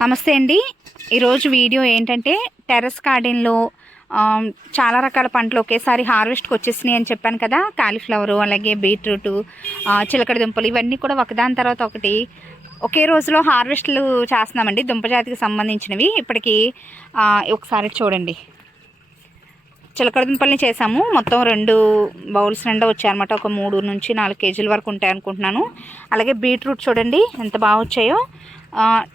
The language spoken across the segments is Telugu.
నమస్తే అండి. ఈరోజు వీడియో ఏంటంటే టెర్రస్ గార్డెన్లో చాలా రకాల పంటలు ఒకేసారి హార్వెస్ట్కి వచ్చేసినాయి అని చెప్పాను కదా. కాలీఫ్లవరు, అలాగే బీట్రూటు, చిలకడ దుంపలు ఇవన్నీ కూడా ఒకదాని తర్వాత ఒకటి ఒకే రోజులో హార్వెస్ట్లు చేస్తున్నామండి. దుంపజాతికి సంబంధించినవి. ఇప్పటికి ఒకసారి చూడండి, చిలకడ దుంపల్ని చేసాము. మొత్తం 2 బౌల్స్ నిండా వచ్చాయన్నమాట. ఒక 3 నుంచి 4 కేజీల వరకు ఉంటాయి అనుకుంటున్నాను. అలాగే బీట్రూట్ చూడండి ఎంత బాగా వచ్చాయో.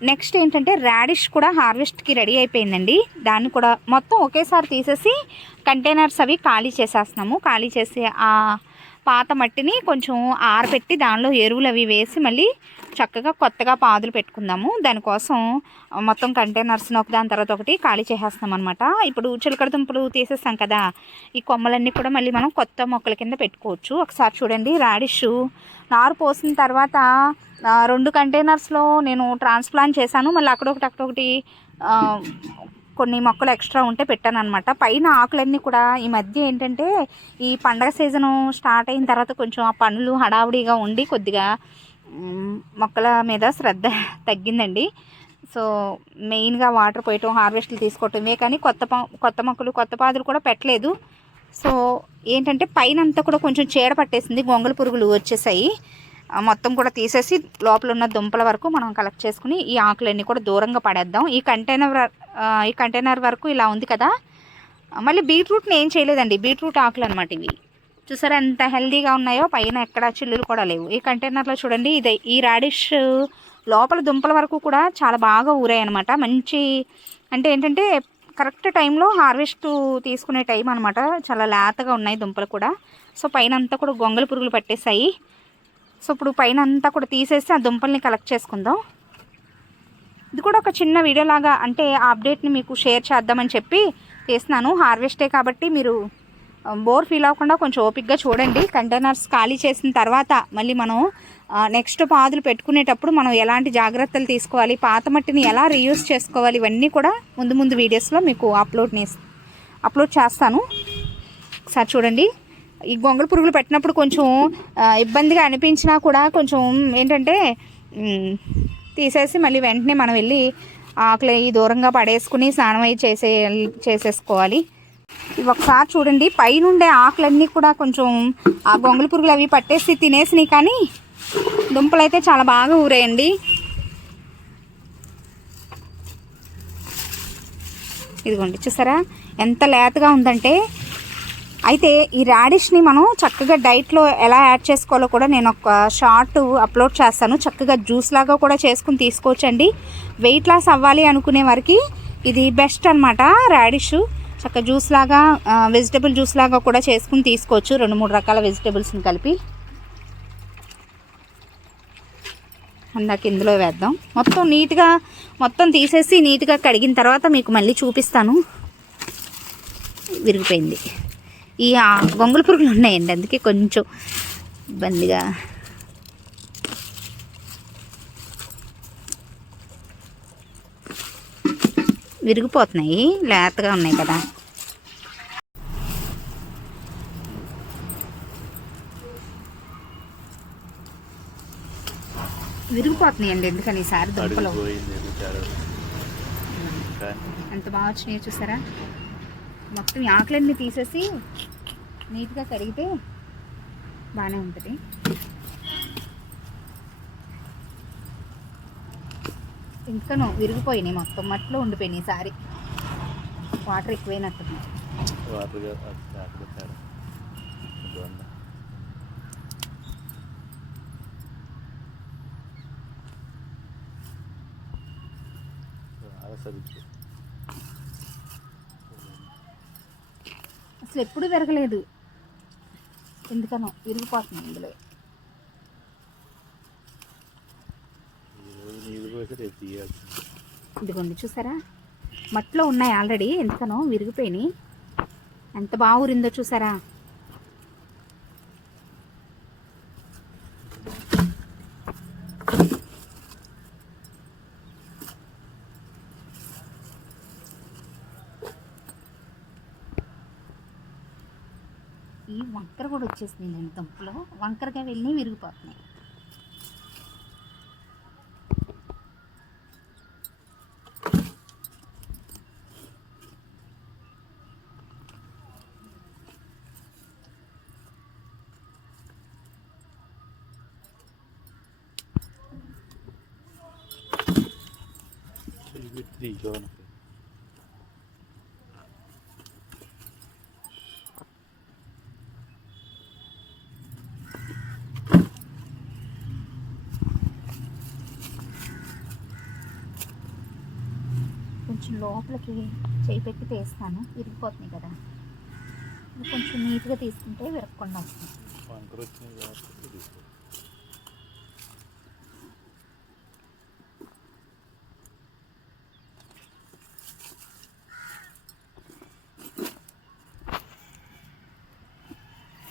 నెక్స్ట్ ఏంటంటే రాడిష్ కూడా హార్వెస్ట్కి రెడీ అయిపోయిందండి. దాన్ని కూడా మొత్తం ఒకేసారి తీసేసి కంటైనర్స్ అవి ఖాళీ చేసేస్తున్నాము. ఖాళీ చేసి ఆ పాత మట్టిని కొంచెం ఆరబెట్టి దానిలో ఎరువులు అవి వేసి మళ్ళీ చక్కగా కొత్తగా పాదులు పెట్టుకుందాము. దానికోసం మొత్తం కంటైనర్స్ని ఒకదాని తర్వాత ఒకటి ఖాళీ చేసేస్తాం అనమాట. ఇప్పుడు చిలకడ దుంపలు తీసేస్తాం కదా, ఈ కొమ్మలన్నీ కూడా మళ్ళీ మనం కొత్త మొక్కల కింద పెట్టుకోవచ్చు. ఒకసారి చూడండి, రాడిష్ నారు పోసిన తర్వాత 2 కంటైనర్స్లో నేను ట్రాన్స్ప్లాంట్ చేశాను. మళ్ళీ అక్కడొకటి కొన్ని మొక్కలు ఎక్స్ట్రా ఉంటే పెట్టాను అనమాట. పైన ఆకులన్నీ కూడా ఈ మధ్య ఏంటంటే ఈ పండగ సీజను స్టార్ట్ అయిన తర్వాత కొంచెం ఆ పనులు హడావుడిగా ఉండి కొద్దిగా మొక్కల మీద శ్రద్ధ తగ్గిందండి. సో మెయిన్గా వాటర్ పోయటం, హార్వెస్ట్లు తీసుకోవటమే కానీ కొత్త మొక్కలు కొత్త పాదులు కూడా పెట్టలేదు. సో ఏంటంటే పైన అంతా కూడా కొంచెం చీడ పట్టేసింది, గొంగళ పురుగులు వచ్చేసాయి. మొత్తం కూడా తీసేసి లోపల ఉన్న దుంపల వరకు మనం కలెక్ట్ చేసుకుని ఈ ఆకులన్నీ కూడా దూరంగా పడేద్దాం. ఈ కంటైనర్ వరకు ఇలా ఉంది కదా. మళ్ళీ బీట్రూట్ని ఏం చేయలేదండి, బీట్రూట్ ఆకులు అనమాట ఇవి. చూసారా ఎంత హెల్దీగా ఉన్నాయో, పైన ఎక్కడ చిల్లులు కూడా లేవు. ఈ కంటైనర్లో చూడండి, ఇదే ఈ రాడిష్ లోపల దుంపల వరకు కూడా చాలా బాగా ఊరాయి అనమాట. మంచి అంటే ఏంటంటే కరెక్ట్ టైంలో హార్వెస్ట్ తీసుకునే టైం అనమాట. చాలా లేతగా ఉన్నాయి దుంపలు కూడా. సో పైన అంతా కూడా గొంగళ పురుగులు పట్టేశాయి. సో ఇప్పుడు పైన అంతా కూడా తీసేసి ఆ దుంపల్ని కలెక్ట్ చేసుకుందాం. ఇది కూడా ఒక చిన్న వీడియో లాగా, అంటే ఆ అప్డేట్ని మీకు షేర్ చేద్దామని చెప్పి చేస్తున్నాను. హార్వెస్టే కాబట్టి మీరు బోర్ ఫీల్ అవ్వకుండా కొంచెం ఓపిక్గా చూడండి. కంటైనర్స్ ఖాళీ చేసిన తర్వాత మళ్ళీ మనం నెక్స్ట్ పాదులు పెట్టుకునేటప్పుడు మనం ఎలాంటి జాగ్రత్తలు తీసుకోవాలి, పాత మట్టిని ఎలా రీయూజ్ చేసుకోవాలి, ఇవన్నీ కూడా ముందు వీడియోస్లో మీకు అప్లోడ్ చేస్తాను. ఒకసారి చూడండి. ఈ గొంగళ పురుగులు పెట్టినప్పుడు కొంచెం ఇబ్బందిగా అనిపించినా కూడా కొంచెం ఏంటంటే తీసేసి మళ్ళీ వెంటనే మనం వెళ్ళి ఆకులు దూరంగా పడేసుకుని స్నానం అయి చేసేసుకోవాలి. ఇవి ఒకసారి చూడండి, పైనుండే ఆకులన్నీ కూడా కొంచెం ఆ గొంగళ పురుగులు అవి పట్టేసి తినేసినాయి, కానీ దుంపలు అయితే చాలా బాగా ఊరేయండి. ఇదిగోండి చూసారా ఎంత లేతగా ఉందంటే. అయితే ఈ రాడిష్ని మనం చక్కగా డైట్లో ఎలా యాడ్ చేసుకోవాలో కూడా నేను ఒక షార్ట్ అప్లోడ్ చేస్తాను. చక్కగా జ్యూస్ లాగా కూడా చేసుకుని తీసుకోవచ్చండి. వెయిట్ లాస్ అవ్వాలి అనుకునే వారికి ఇది బెస్ట్ అనమాట. రాడిష్ చక్కగా జ్యూస్ లాగా, వెజిటబుల్ జ్యూస్ లాగా కూడా చేసుకుని తీసుకోవచ్చు. 2-3 రకాల వెజిటబుల్స్ని కలిపి అందాక ఇందులో వేద్దాం. మొత్తం నీట్గా తీసేసి నీట్గా కడిగిన తర్వాత మీకు మళ్ళీ చూపిస్తాను. విరిగిపోయింది. ఈ గొంగళ పురుగులు ఉన్నాయండి, అందుకే కొంచెం ఇబ్బందిగా. విరిగిపోతున్నాయి, లేతగా ఉన్నాయి కదా. విరిగిపోతున్నాయండి, ఎందుకని ఈసారి దుంపలు ఎంత బాగా వచ్చినాయో చూసారా. మొత్తం ఆకులన్నీ తీసేసి నీట్గా కడిగితే బాగానే ఉంటుంది. ఇంకనూ విరిగిపోయినాయి, మొత్తం మట్టిలో ఉండిపోయినాయి. ఈసారి వాటర్ ఎక్కువైనట్టున్నాయి. అసలు ఎప్పుడు విరగలేదు, ఎందుకనో విరిగిపోతుంది ఇందులో. ఇదిగోండి చూసారా, మట్టిలో ఉన్నాయి ఆల్రెడీ, ఎందుకనో విరిగిపోయినాయి. ఎంత బాగా ఊరిందో చూసారా. ఈ వంకర కూడా వచ్చేసింది నేను దుంపలో, వంకరగా వెళ్ళి విరిగిపోతున్నాయి. కొంచెం లోపలికి చేయి పెట్టి తీస్తాను, విరిగిపోతున్నాయి కదా. కొంచెం నీట్గా తీసుకుంటే విరగకుండా వస్తుంది.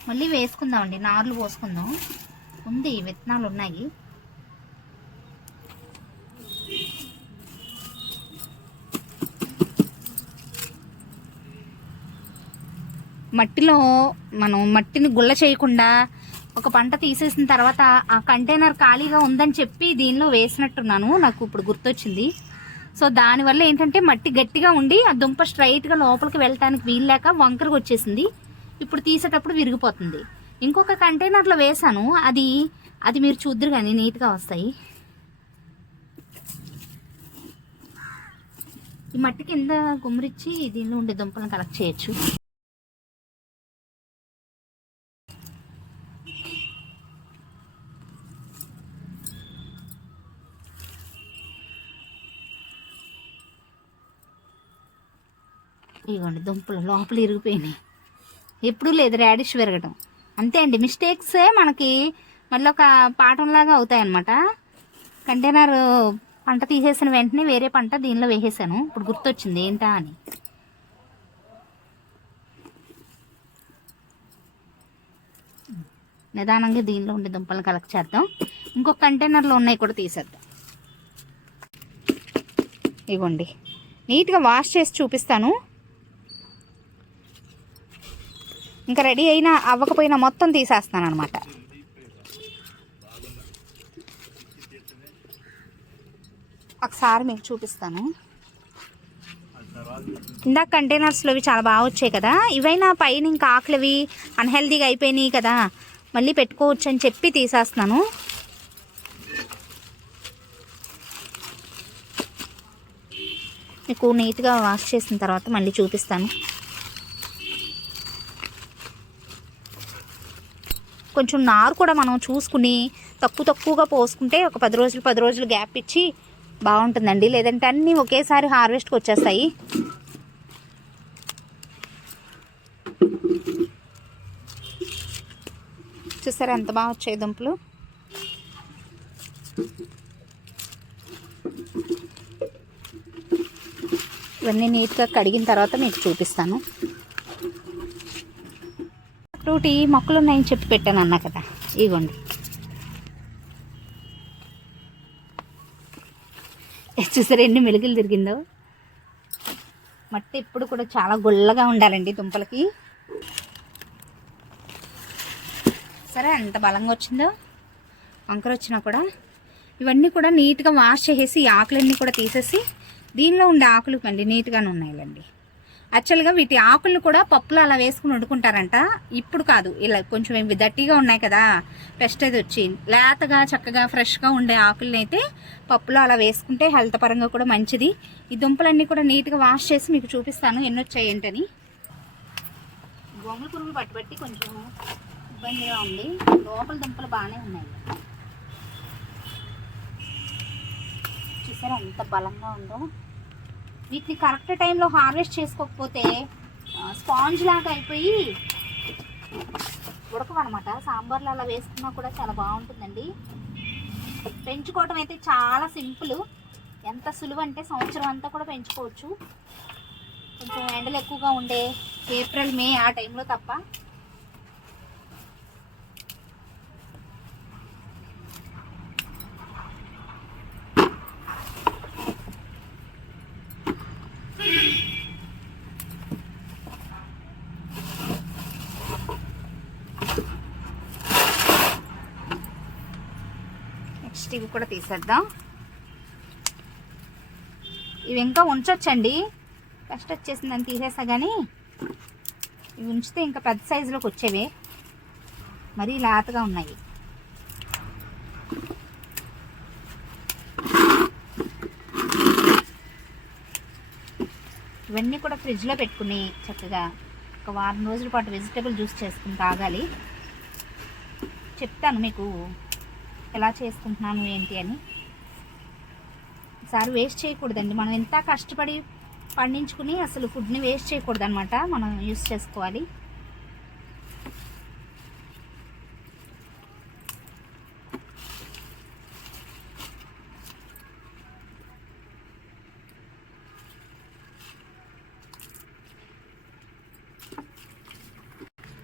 మళ్ళీ వేసుకుందామండి, నార్లు పోసుకుందాం. ఉంది, విత్తనాలు ఉన్నాయి. మట్టిలో మనం మట్టిని గుల్ల చేయకుండా ఒక పంట తీసేసిన తర్వాత ఆ కంటైనర్ ఖాళీగా ఉందని చెప్పి దీనిలో వేసినట్టున్నాను, నాకు ఇప్పుడు గుర్తొచ్చింది. సో దానివల్ల ఏంటంటే మట్టి గట్టిగా ఉండి ఆ దుంప స్ట్రైట్గా లోపలికి వెళ్ళటానికి వీల్లేక వంకరగా వచ్చేసింది. ఇప్పుడు తీసేటప్పుడు విరిగిపోతుంది. ఇంకొక కంటైనర్లో వేసాను, అది మీరు చూద్దరు కానీ నీట్గా వస్తాయి. ఈ మట్టి కింద గుమ్మరిచ్చి దీనిలో ఉండే దుంపలను కలెక్ట్ చేయొచ్చు. ఇదిగోండి దుంపలు లోపల ఇరిగిపోయినాయి. ఎప్పుడూ లేదు రాడిష్ విరగటం, అంతే అండి. మిస్టేక్సే మనకి మళ్ళీ ఒక పాఠంలాగా అవుతాయన్నమాట. కంటైనర్ పంట తీసేసిన వెంటనే వేరే పంట దీనిలో వేసేసాను, ఇప్పుడు గుర్తొచ్చింది ఏంటా అని. నిదానంగా దీనిలో ఉండే దుంపలను కలెక్ట్ చేద్దాం. ఇంకొక కంటైనర్లో ఉన్నాయి కూడా తీసేద్దాం. ఇవ్వండి, నీట్గా వాష్ చేసి చూపిస్తాను. ఇంకా రెడీ అయినా అవ్వకపోయినా మొత్తం తీసేస్తాను అనమాట. ఒకసారి మీకు చూపిస్తాను. ఇందాక కంటైనర్స్లో ఇవి చాలా బాగా వచ్చాయి కదా, ఇవైనా పైన ఇంకా ఆకులవి అన్హెల్దీగా అయిపోయినాయి కదా, మళ్ళీ పెట్టుకోవచ్చు అని చెప్పి తీసేస్తున్నాను. మీకు నీట్గా వాష్ చేసిన తర్వాత మళ్ళీ చూపిస్తాను. కొంచెం నారు కూడా మనం చూసుకుని తక్కువగా పోసుకుంటే ఒక 10 రోజులు గ్యాప్ ఇచ్చి బాగుంటుందండి. లేదంటే అన్నీ ఒకేసారి హార్వెస్ట్కి వచ్చేస్తాయి. చూసారా ఎంత బాగా వచ్చాయి దుంపలు. ఇవన్నీ నీట్గా కడిగిన తర్వాత మీకు చూపిస్తాను. ఫ్రూటీ మొక్కలు ఉన్నాయని చెప్పి పెట్టాను అన్నా కదా, ఇగోండి. చూసారా ఎన్ని మెలుగులు తిరిగిందో. మట్టి ఇప్పుడు కూడా చాలా గుల్లగా ఉండాలండి దుంపలకి. సరే ఎంత బలంగా వచ్చిందో, వంకర వచ్చినా కూడా. ఇవన్నీ కూడా నీట్గా వాష్ చేసేసి ఈ ఆకులన్నీ కూడా తీసేసి దీనిలో ఉండే ఆకులు కండి నీట్గానే ఉన్నాయిలండి. యాక్చువల్గా వీటి ఆకులను కూడా పప్పులో అలా వేసుకుని వండుకుంటారంట. ఇప్పుడు కాదు, ఇలా కొంచెం ఇవి దట్టిగా ఉన్నాయి కదా, పెస్ట్ అది వచ్చి లేతగా చక్కగా ఫ్రెష్గా ఉండే ఆకులని అయితే పప్పులో అలా వేసుకుంటే హెల్త్ పరంగా కూడా మంచిది. ఈ దుంపలన్నీ కూడా నీట్గా వాష్ చేసి మీకు చూపిస్తాను ఎన్ని వచ్చాయి ఏంటని. గోంగళ పురుగులు పట్టుబట్టి కొంచెం ఇబ్బందిగా ఉంది. లోపల దుంపలు బాగానే ఉన్నాయి. చూసారా ఎంత బలంగా ఉందో. వీటిని కరెక్ట్ టైంలో హార్వెస్ట్ చేసుకోకపోతే స్పాంజ్ లాగా అయిపోయి ఉడకమన్నమాట. సాంబార్లో అలా వేసుకున్నా కూడా చాలా బాగుంటుందండి. పెంచుకోవటం అయితే చాలా సింపుల్. ఎంత సులువు అంటే సంవత్సరం అంతా కూడా పెంచుకోవచ్చు. కొంచెం ఎండలు ఎక్కువగా ఉండే ఏప్రిల్ మే ఆ టైంలో తప్ప. నెక్స్ట్ ఇవి కూడా తీసేద్దాం. ఇవి ఇంకా ఉంచొచ్చండి, కష్టం వచ్చేసిందని తీసేసా. కానీ ఇవి ఉంచితే ఇంకా పెద్ద సైజులోకి వచ్చేవే, మరీ లేతగా ఉన్నాయి. ఇవన్నీ కూడా ఫ్రిడ్జ్లో పెట్టుకుని చక్కగా ఒక వారం రోజుల పాటు వెజిటేబుల్ జ్యూస్ చేసుకుని తాగాలి. చెప్తాను మీకు ఎలా చేసుకుంటున్నాను ఏంటి అని. ఈసారి వేస్ట్ చేయకూడదండి. మనం ఎంత కష్టపడి పండించుకుని అసలు ఫుడ్ని వేస్ట్ చేయకూడదు అనమాట. మనం యూస్ చేసుకోవాలి.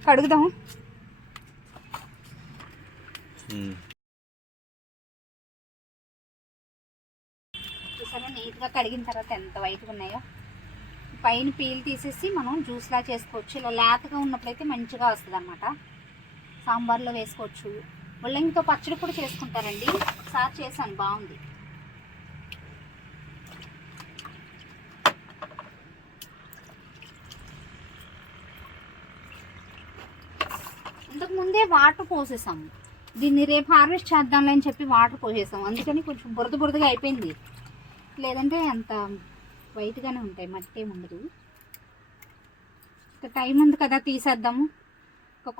కడుగుదాం. చూసారా నీట్గా కడిగిన తర్వాత ఎంత వైట్గా ఉన్నాయో. పైన పీల్ తీసేసి మనం జ్యూస్లా చేసుకోవచ్చు. ఇలా లేతగా ఉన్నప్పుడైతే మంచిగా వస్తుంది అనమాట. సాంబార్లో వేసుకోవచ్చు. ముల్లంగితో పచ్చడి కూడా చేసుకుంటారండి. ఒకసారి చేశాను, బాగుంది. ఇంతకు ముందే వాటర్ పోసేసాము. దీన్ని రేపు హార్వెస్ట్ చేద్దాంలే అని చెప్పి వాటర్ పోసేసాము. అందుకని కొంచెం బురదగా అయిపోయింది. లేదంటే అంత వైట్గానే ఉంటాయి, మట్టి ఏమి ఉండదు. టైం ఉంది కదా తీసేద్దాము.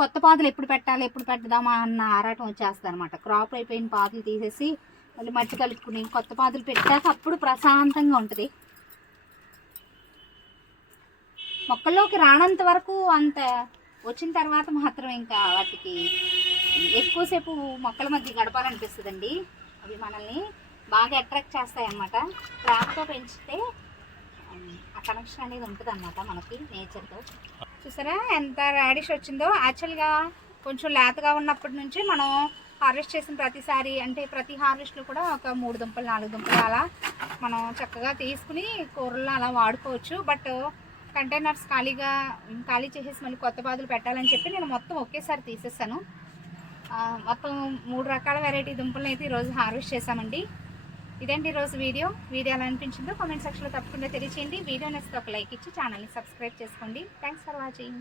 కొత్త పాదులు ఎప్పుడు పెట్టాలి, ఎప్పుడు పెడదామా అన్న ఆరాటం వచ్చేస్తుంది అనమాట. క్రాప్ అయిపోయిన పాదులు తీసేసి మళ్ళీ మట్టి కలుపుకుని కొత్త పాదులు పెట్టాక అప్పుడు ప్రశాంతంగా ఉంటుంది. మొక్కల్లోకి రానంత వరకు అంత వచ్చిన తర్వాత మాత్రం ఇంకా వాటికి ఎక్కువసేపు మొక్కల మధ్య గడపాలనిపిస్తుందండి. అవి మనల్ని బాగా అట్రాక్ట్ చేస్తాయి అన్నమాట. ప్రేమతో పెంచితే ఆ కనెక్షన్ అనేది ఉంటుంది అన్నమాట మనకి నేచర్తో. చూసారా ఎంత రాడిష్ వచ్చిందో. యాక్చువల్గా కొంచెం లేతగా ఉన్నప్పటి నుంచి మనం హార్వెస్ట్ చేసిన ప్రతిసారి అంటే ప్రతి హార్వెస్ట్లో కూడా ఒక 3 దుంపలు 4 దుంపలు అలా మనం చక్కగా తీసుకుని కూరల్లో అలా వాడుకోవచ్చు. బట్ కంటైనర్స్ ఖాళీ చేసేసి మళ్ళీ కొత్త పాదులు పెట్టాలని చెప్పి నేను మొత్తం ఒకేసారి తీసేసాను. మొత్తం 3 రకాల వెరైటీ దుంపలను అయితే ఈరోజు హార్వెస్ట్ చేసామండి. ఇదేంటి ఈరోజు వీడియో ఎలా అనిపించిందో కామెంట్ సెక్షన్లో తప్పకుండా తెలియచేయండి. వీడియో నచ్చితే ఒక లైక్ ఇచ్చి ఛానల్ని సబ్స్క్రైబ్ చేసుకోండి. Thanks for watching.